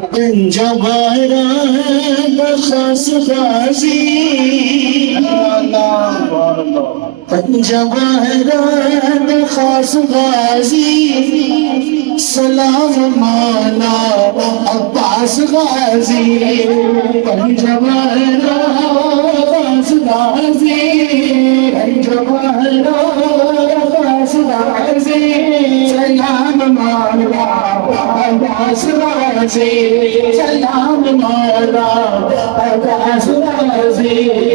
जवारा बखस गाजी जवारा बखस गाजी सलाम मौला अब्बास गाजी जवारा बखस गाजी जवारा बखस गाजी सलाम मौला अब्बास गाजी सलाम मौला अब्बास गाजी